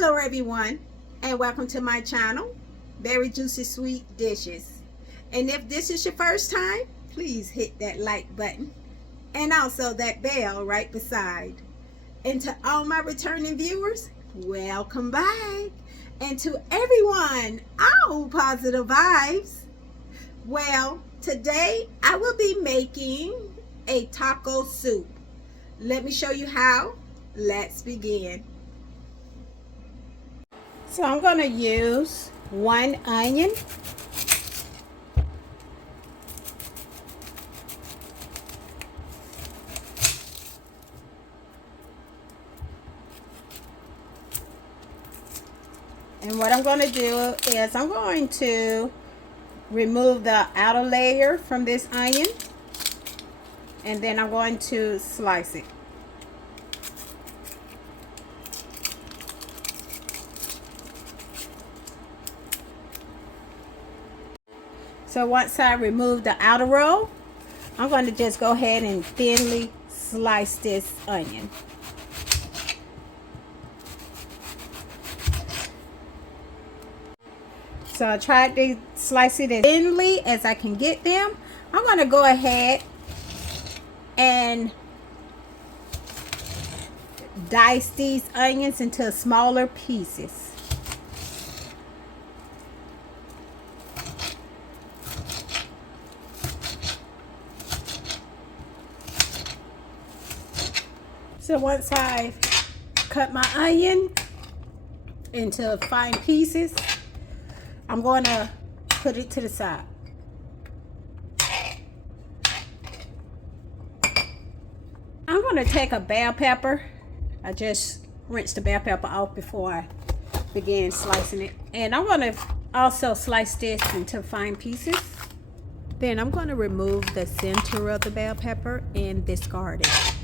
Hello everyone, and welcome to my channel, Berryjuicysweet Dishes. And if this is your first time, please hit that like button and also that bell right beside. And to all my returning viewers, welcome back. And to everyone, all positive vibes. Well, today I will be making a taco soup. Let me show you how. Let's begin. So I'm going to use 1 onion, and what I'm going to do is I'm going to remove the outer layer from this onion, and then I'm going to slice it. So once I remove the outer row, I'm going to just go ahead and thinly slice this onion. So I tried to slice it as thinly as I can get them. I'm going to go ahead and dice these onions into smaller pieces. So once I've cut my onion into fine pieces, I'm going to put it to the side. I'm going to take a bell pepper. I just rinsed the bell pepper off before I began slicing it. And I'm going to also slice this into fine pieces. Then I'm going to remove the center of the bell pepper and discard it.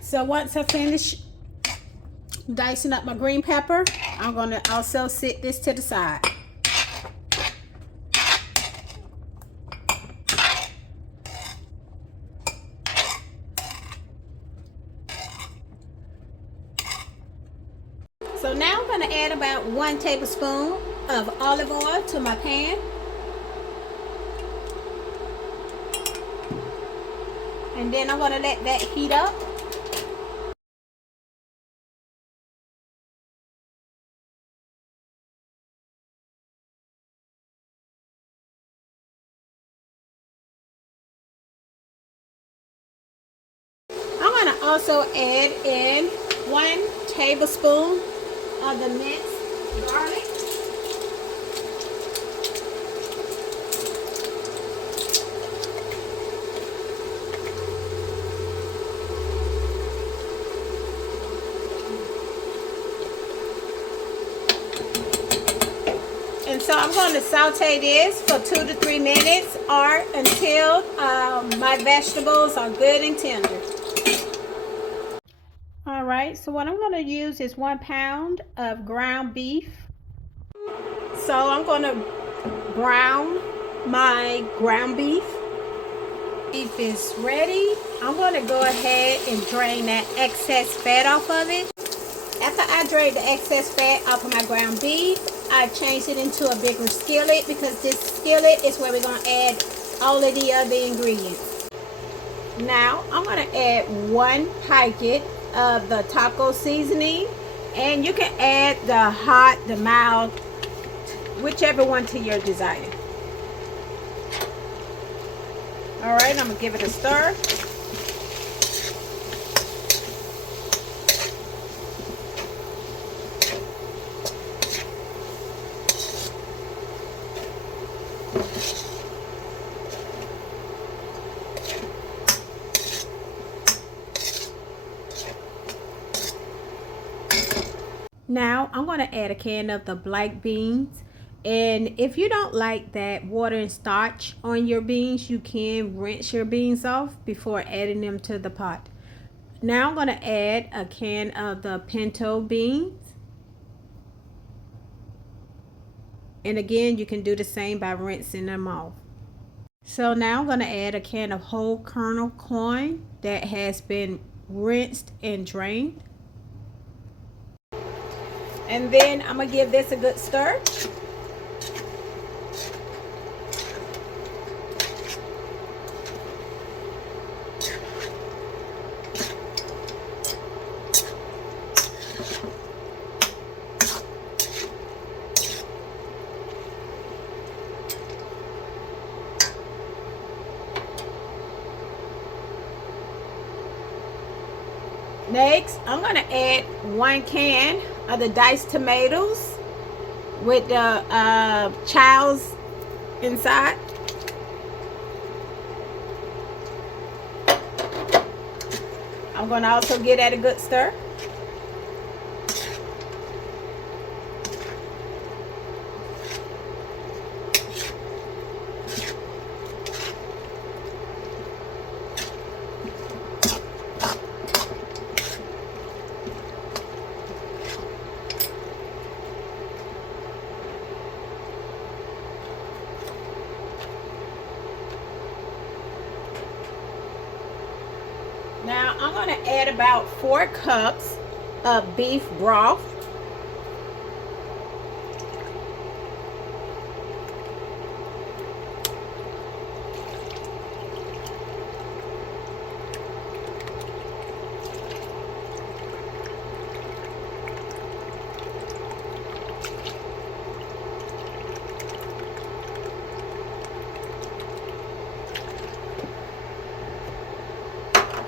So once I finish dicing up my green pepper, I'm going to also set this to the side. So now I'm going to add about 1 tablespoon of olive oil to my pan. And then I'm going to let that heat up. I'm going to also add in 1 tablespoon of the minced garlic. And so I'm going to saute this for 2 to 3 minutes or until my vegetables are good and tender. Alright, so what I'm going to use is 1 pound of ground beef. So I'm going to brown my ground beef. Beef is ready. I'm going to go ahead and drain that excess fat off of it. After I drain the excess fat off of my ground beef, I changed it into a bigger skillet because this skillet is where we're going to add all of the other ingredients. Now I'm going to add 1 packet of the taco seasoning, and you can add the hot, the mild, whichever one to your desire. Alright, I'm going to give it a stir. Now I'm going to add a can of the black beans, and if you don't like that water and starch on your beans, you can rinse your beans off before adding them to the pot. Now I'm going to add a can of the pinto beans. And again, you can do the same by rinsing them off. So now I'm going to add a can of whole kernel corn that has been rinsed and drained. And then I'm going to give this a good stir. Next, I'm going to add 1 can of the diced tomatoes with the chives inside. I'm going to also give that a good stir. Now I'm going to add about 4 cups of beef broth.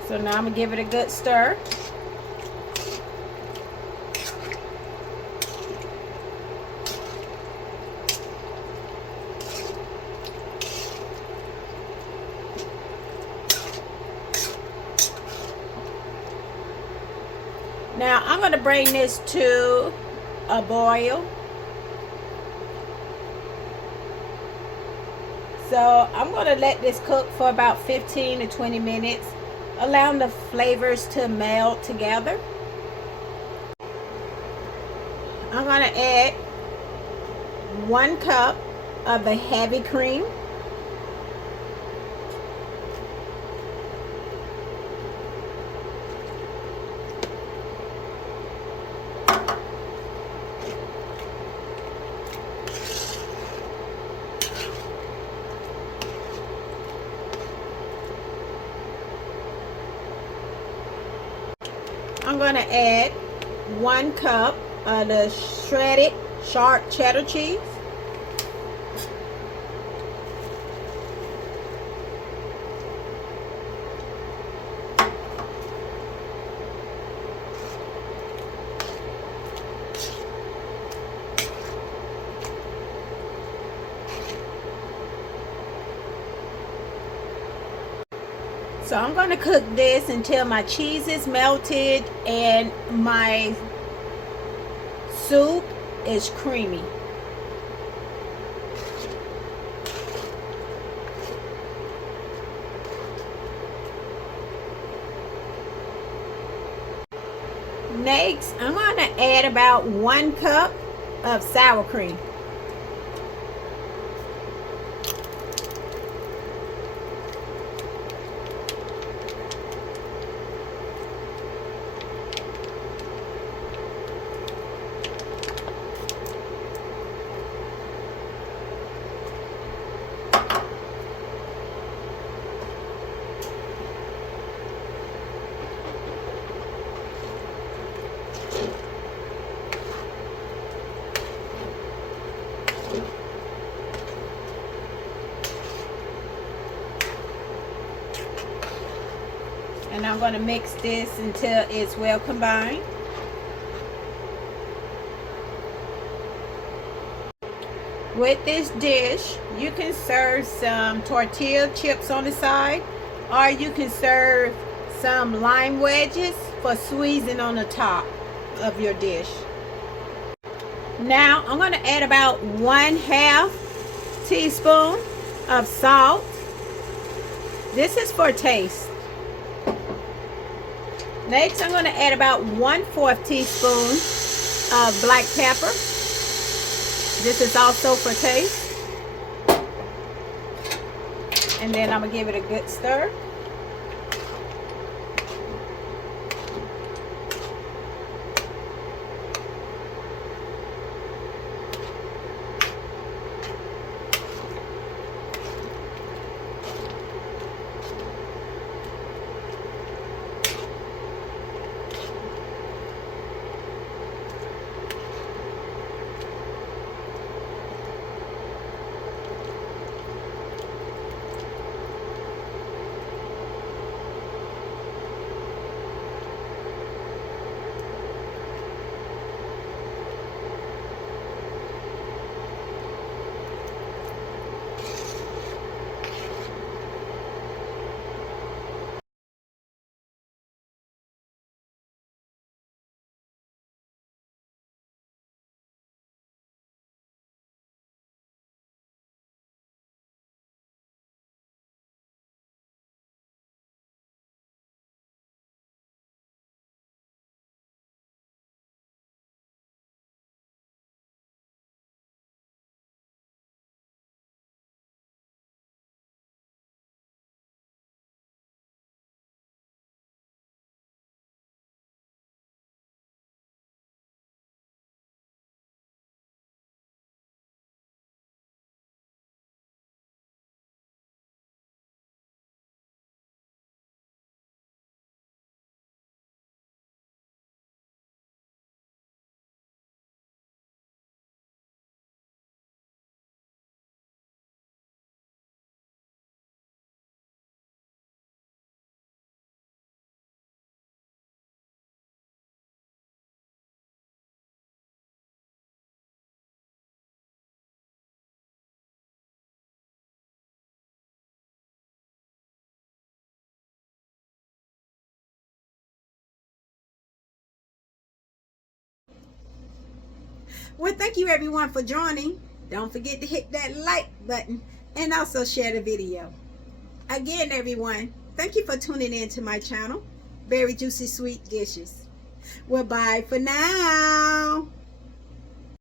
So now I'm going to give it a good stir. Now I'm going to bring this to a boil. So I'm going to let this cook for about 15 to 20 minutes. Allowing the flavors to meld together. I'm going to add 1 cup of the heavy cream. I'm going to add 1 cup of the shredded sharp cheddar cheese. So I'm going to cook this until my cheese is melted and my soup is creamy. Next, I'm going to add about 1 cup of sour cream. And I'm going to mix this until it's well combined. With this dish, you can serve some tortilla chips on the side, or you can serve some lime wedges for squeezing on the top of your dish. Now I'm going to add about 1/2 teaspoon of salt. This is for taste. Next, I'm going to add about 1/4 teaspoon of black pepper. This is also for taste. And then I'm going to give it a good stir. Well, thank you everyone for joining. Don't forget to hit that like button and also share the video. Again, everyone, thank you for tuning in to my channel, Berry Juicy Sweet Dishes. Well, bye for now.